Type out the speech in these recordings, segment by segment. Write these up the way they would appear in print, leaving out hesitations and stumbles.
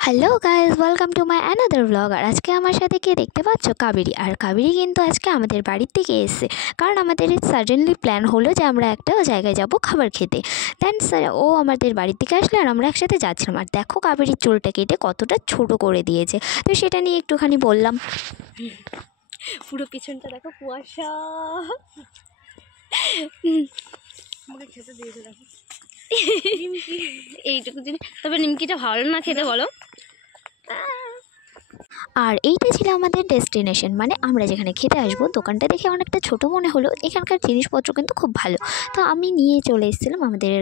Hello guys, welcome to my another blog. আর আজকে আমার সাথে কে দেখতে পাচ্ছ? কাবেরী। আর কাবেরী কিন্তু আজকে আমাদের বাড়ির থেকে এসেছে, কারণ আমাদের সাডেনলি প্ল্যান হলো যে আমরা একটা জায়গায় যাব খাবার খেতে। দেন ও আমাদের বাড়ির থেকে আসলে আর আমরা একসাথে যাচ্ছিলাম। আর দেখো কাবেরীর চুলটা কেটে কতটা ছোট করে দিয়েছে, তো সেটা নিয়ে একটুখানি বললাম। পুরো পিছনটা দেখো কুয়াশা। আমাকে খেতে দিয়েছে দেখো নিমকি, এইটুকু জিনিস। তবে নিমকিটা ভালো না খেতে, বলো। আর এইটা ছিল আমাদের ডেস্টিনেশন, মানে আমরা যেখানে খেতে আসবো। দোকানটা দেখে অনেকটা ছোট মনে হলো, এখানকার জিনিসপত্র কিন্তু খুব ভালো। তো আমি নিয়ে চলে এসেছিলাম, আমাদের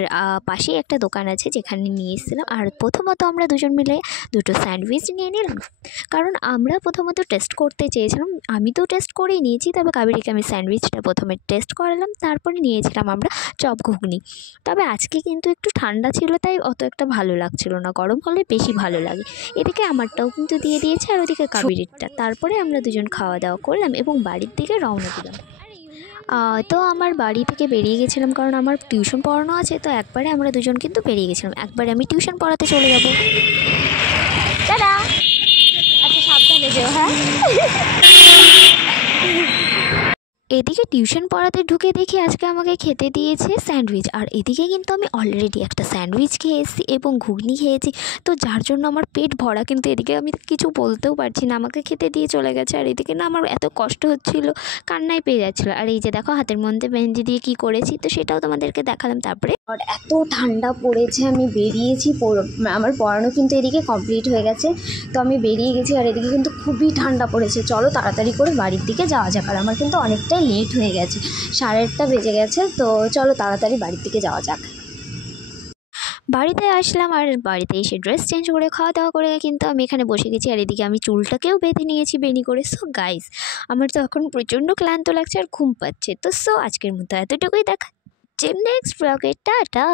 পাশেই একটা দোকান আছে যেখানে নিয়ে এসেছিলাম। আর প্রথমত আমরা দুজন মিলে দুটো স্যান্ডউইচ নিয়ে নিলাম, কারণ আমরা প্রথমত টেস্ট করতে চেয়েছিলাম। আমি তো টেস্ট করেই নিয়েছি, তবে কাবেরীকে আমি স্যান্ডউইচটা প্রথমে টেস্ট করালাম, তারপরে নিয়েছিলাম আমরা চপ ঘুগনি। তবে আজকে কিন্তু একটু ঠান্ডা ছিল, তাই অত একটা ভালো লাগছিল না, গরম হলে বেশি ভালো লাগে। এদিকে আমারটাও কিন্তু দিয়ে দিয়েছে, আর ওদিকে কাবেরীরটা। তারপরে আমরা দুজন খাওয়া দাওয়া করলাম এবং বাড়ির দিকে রওনা দিলাম। তো আমার বাড়ি থেকে বেরিয়ে গেছিলাম, কারণ আমার টিউশন পড়ানো আছে। তো একবারে আমরা দুজন কিন্তু বেরিয়ে গেছিলাম, একবারে আমি টিউশন পড়াতে চলে যাবো। দাদা আচ্ছা, সাবধানে যেও। হ্যাঁ, এদিকে টিউশন পড়াতে ঢুকে দেখি আজকে আমাকে খেতে দিয়েছে স্যান্ডউইচ। আর এদিকে কিন্তু আমি অলরেডি একটা স্যান্ডউইচ খেয়ে এসেছি এবং ঘুগনি খেয়েছি, তো যার জন্য আমার পেট ভরা। কিন্তু এদিকে আমি কিছু বলতেও পারছি না, আমাকে খেতে দিয়ে চলে গেছে। আর এদিকে না আমার এত কষ্ট হচ্ছিল, কান্নাই পেয়ে যাচ্ছিলো। আর এই যে দেখো হাতের মধ্যে মেহেন্দি দিয়ে কী করেছি, তো সেটাও তোমাদেরকে দেখালাম। তারপরে আর এত ঠান্ডা পড়েছে, আমি বেরিয়েছি, আমার পড়ানো কিন্তু এদিকে কমপ্লিট হয়ে গেছে। তো আমি বেরিয়ে গেছি, আর এদিকে কিন্তু খুবই ঠান্ডা পড়েছে। চলো তাড়াতাড়ি করে বাড়ির দিকে যাওয়া যাক। আর আমার কিন্তু অনেকটাই লেট হয়ে গেছে, 8:30 বেজে গেছে। তো চলো তাড়াতাড়ি বাড়ির দিকে যাওয়া যাক। বাড়িতে আসলাম, আর বাড়িতে এসে ড্রেস চেঞ্জ করে খাওয়া দাওয়া করে কিন্তু আমি এখানে বসে গেছি। আর এদিকে আমি চুলটাকেও বেঁধে নিয়েছি বেনি করে। সো গাইস, আমার তো এখন প্রচণ্ড ক্লান্ত লাগছে আর ঘুম পাচ্ছে। তো আজকের মতো এতটুকুই, দেখা নেক্সট ব্লগে। টাটা।